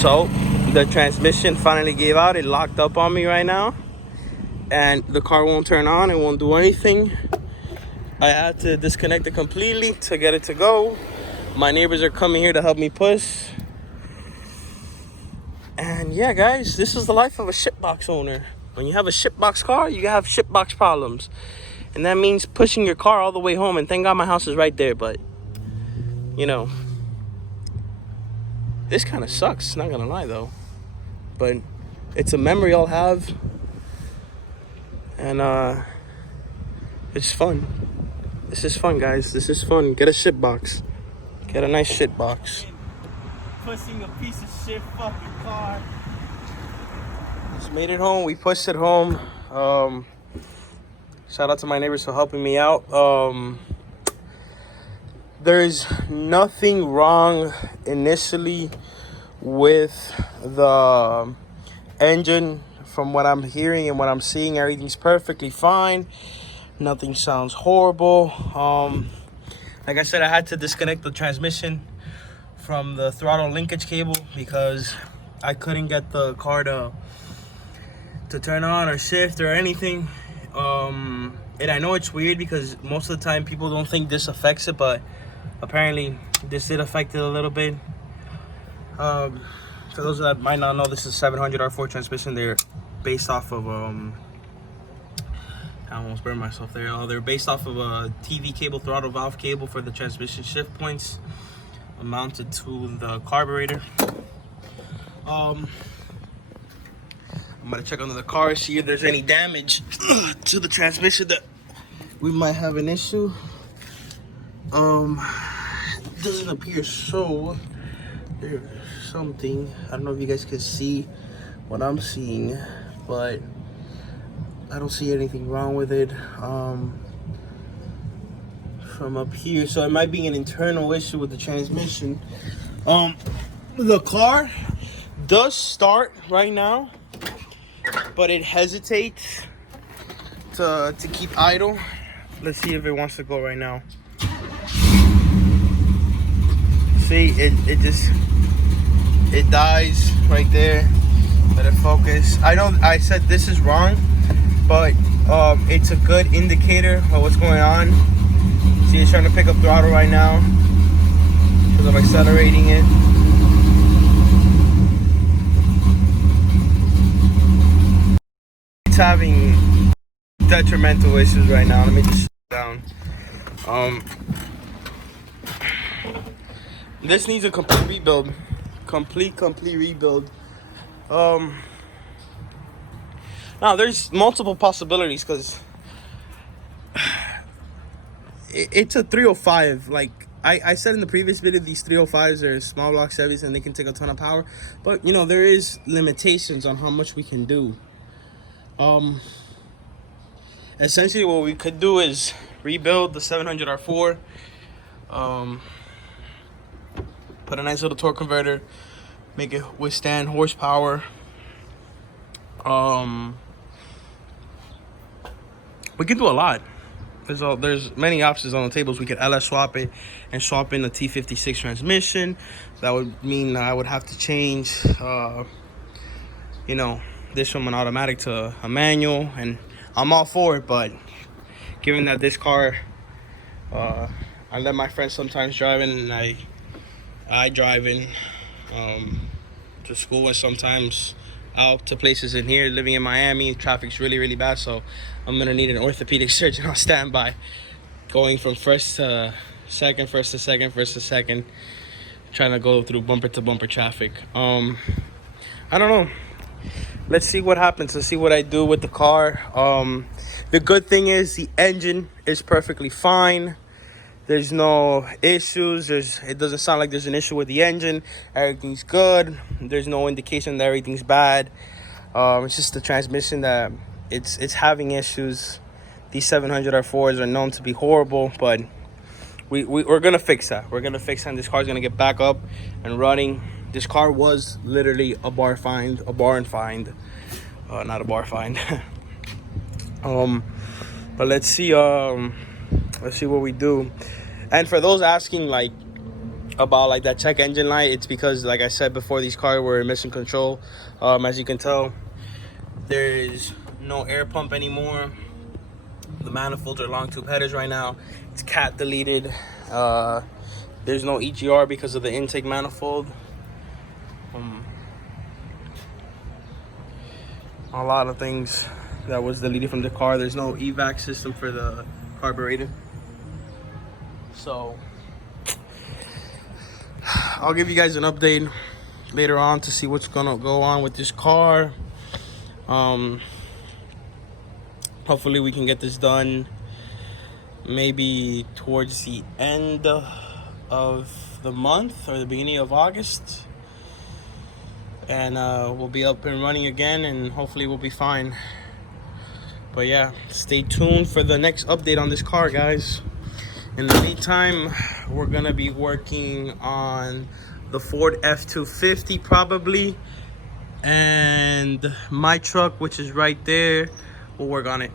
So the transmission finally gave out. It locked up on me right now, and the car won't turn on. It won't do anything. I had to disconnect it completely to get it to go. My neighbors are coming here to help me push. And yeah, guys, this is the life of a shitbox owner. When you have a shitbox car, you have shitbox problems. And that means pushing your car all the way home. And thank God my house is right there. But, you know, this kind of sucks. Not gonna lie, though. But it's a memory I'll have. And it's fun. This is fun, guys. This is fun. Get a shitbox. Get a nice shitbox. Pushing a piece of shit fucking car. Just made it home. We pushed it home. Shout out to my neighbors for helping me out. There's nothing wrong initially with the engine. From what I'm hearing and what I'm seeing, everything's perfectly fine. Nothing sounds horrible. Like I said, I had to disconnect the transmission from the throttle linkage cable because I couldn't get the car to turn on or shift or anything. And I know it's weird because most of the time people don't think this affects it, but apparently this did affect it a little bit. For those that might not know, this is 700 R4 transmission. They're based off of I almost burned myself there. They're based off of a TV cable, throttle valve cable for the transmission shift points mounted to the carburetor. I'm gonna check under the car, see if there's any damage to the transmission that we might have an issue. Doesn't appear so. There's something. I don't know if you guys can see what I'm seeing, but I don't see anything wrong with it from up here. So it might be an internal issue with the transmission. The car does start right now, but it hesitates to keep idle. Let's see if it wants to go right now. See, it dies right there. Let it focus. I know I said this is wrong, but it's a good indicator of what's going on. See, it's trying to pick up throttle right now because I'm accelerating it. It's having detrimental issues right now. Let me just sit down. This needs a complete rebuild. Complete rebuild. Now there's multiple possibilities because it's a 305. Like I said in the previous video, these 305s are small block Chevys and they can take a ton of power, but you know, there is limitations on how much we can do. Essentially what we could do is rebuild the 700 R4, put a nice little torque converter, make it withstand horsepower. We can do a lot. There's many options on the tables. We could LS swap it and swap in the T56 transmission. That would mean I would have to change, you know, this from an automatic to a manual, and I'm all for it. But given that this car, I let my friends sometimes drive in, and I drive in to school and sometimes out to places in here. Living in Miami, traffic's really bad, so I'm gonna need an orthopedic surgeon on standby, going from first to second, trying to go through bumper to bumper traffic. I don't know. Let's see what happens. Let's see what I do with the car. The good thing is the engine is perfectly fine. There's no issues. It doesn't sound like there's an issue with the engine. Everything's good. There's no indication that everything's bad. It's just the transmission that it's having issues. These 700 R4s are known to be horrible, but we're gonna fix that. We're gonna fix that, and this car's gonna get back up and running. This car was literally a barn find. Not a bar find. But let's see what we do. And for those asking, like, about like that check engine light, it's because, like I said before, these cars were emission control. As you can tell, there is no air pump anymore. The manifolds are long tube headers right now. It's cat deleted. There's no EGR because of the intake manifold. A lot of things that was deleted from the car. There's no evac system for the carburetor. So I'll give you guys an update later on to see what's gonna go on with this car. Hopefully we can get this done maybe towards the end of the month or the beginning of August, and we'll be up and running again, and hopefully we'll be fine. But yeah, stay tuned for the next update on this car, guys. In the meantime, we're gonna be working on the Ford F-250 probably, and my truck, which is right there, we'll work on it.